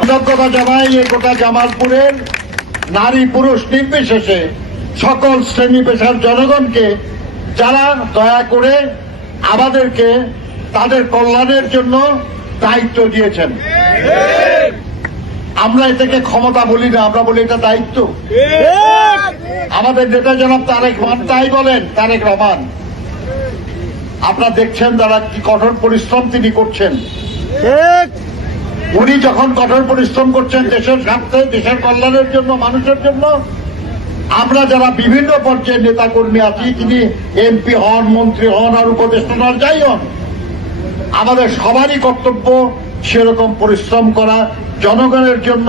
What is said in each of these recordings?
কৃতজ্ঞতা জানাই এই গোটা জামালপুরের নারী পুরুষ নির্বিশেষে সকল শ্রেণী পেশার জনগণকে যারা দয়া করে আমাদেরকে তাদের কল্যাণের জন্য দায়িত্ব দিয়েছেন। আমরা এটাকে ক্ষমতা বলি না, আমরা বলি এটা দায়িত্ব। আমাদের নেতা জনাব তারেক রহমান তাই বলেন, তারেক রহমান আপনারা দেখছেন তারা কি কঠোর পরিশ্রম তিনি করছেন। উনি যখন কঠোর পরিশ্রম করছেন দেশের স্বার্থে, দেশের কল্যাণের জন্য, মানুষের জন্য, আমরা যারা বিভিন্ন পর্যায়ের নেতা কর্মী আছি, তিনি এমপি হন, মন্ত্রী হন আর উপদেষ্টা হন, যাই হন, আমাদের সবারই কর্তব্য সেরকম পরিশ্রম করা জনগণের জন্য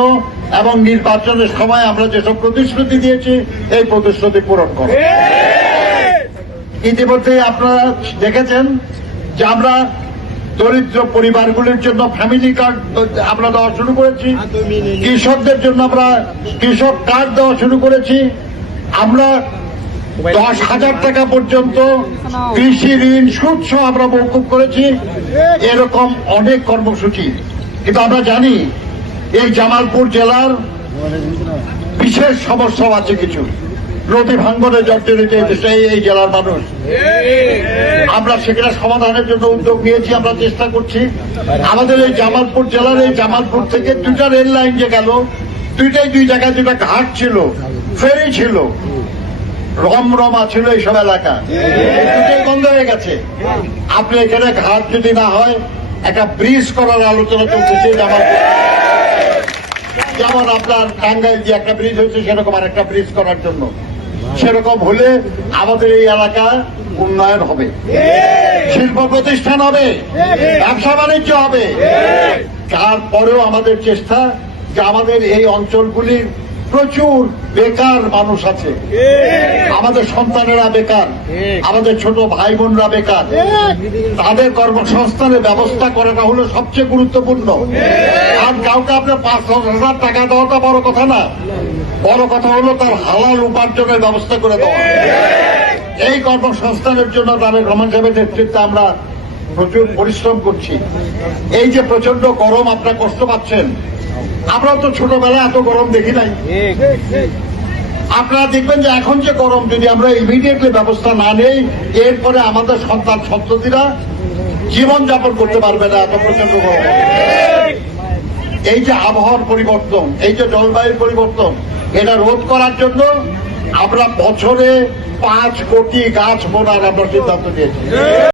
এবং নির্বাচনের সময় আমরা যেসব প্রতিশ্রুতি দিয়েছি এই প্রতিশ্রুতি পূরণ করা। ইতিমধ্যে আপনারা দেখেছেন যে আমরা দরিদ্র পরিবারগুলির জন্য ফ্যামিলি কার্ড আমরা দেওয়া শুরু করেছি, কৃষকদের জন্য আমরা কৃষক কার্ড দেওয়া শুরু করেছি, আমরা 10,000 টাকা পর্যন্ত কৃষি ঋণ সুদ সহ আমরা মওকুফ করেছি। এরকম অনেক কর্মসূচি। কিন্তু আমরা জানি এই জামালপুর জেলার বিশেষ সমস্যা আছে কিছু। নদী ভাঙ্গনে জর্জরিত এই জেলার মানুষ, আমরা সেখানে সমাধানের জন্য উদ্যোগ নিয়েছি, আমরা চেষ্টা করছি। আমাদের এই জামালপুর জেলার এই জামালপুর থেকে 2টা রেল লাইন যে গেল, দুই জায়গায় 2টা ঘাট ছিল, ফেরি ছিল, রমরমা ছিল এইসব এলাকা, দুটোই বন্ধ হয়ে গেছে। আপনি এখানে ঘাট যদি না হয় একটা ব্রিজ করার আলোচনা চলতেছে জামালপুর, যেমন আপনার টাঙ্গাইল যে একটা ব্রিজ হয়েছে সেরকম আর একটা ব্রিজ করার জন্য। সেরকম হলে আমাদের এই এলাকা উন্নয়ন হবে, শিল্প প্রতিষ্ঠান হবে, ব্যবসা বাণিজ্য হবে। তারপরেও আমাদের চেষ্টা যে আমাদের এই অঞ্চলগুলির প্রচুর বেকার মানুষ আছে, আমাদের সন্তানেরা বেকার, আমাদের ছোট ভাই বোনরা বেকার, তাদের কর্মসংস্থানের ব্যবস্থা করাটা হলো সবচেয়ে গুরুত্বপূর্ণ। আর কাউকে আপনার 5,000 টাকা দেওয়াটা বড় কথা না, বড় কথা হলো তার হালাল উপার্জনের ব্যবস্থা করে দেওয়া। এই কর্মসংস্থানের জন্য তারেক রহমান সাহেবের নেতৃত্বে আমরা প্রচুর পরিশ্রম করছি। এই যে প্রচন্ড গরম, আপনারা কষ্ট পাচ্ছেন, আমরা তো ছোটবেলায় এত গরম দেখি নাই। আপনারা দেখবেন যে এখন যে গরম, যদি আমরা ইমিডিয়েটলি ব্যবস্থা না নেই, এরপরে আমাদের সন্তান সন্ততিরা জীবনযাপন করতে পারবে না, এত প্রচন্ড গরম। এই যে আবহাওয়ার পরিবর্তন, এই যে জলবায়ুর পরিবর্তন, এটা রোধ করার জন্য আমরা বছরে 5 কোটি গাছ বোনার আমরা সিদ্ধান্ত নিয়েছি।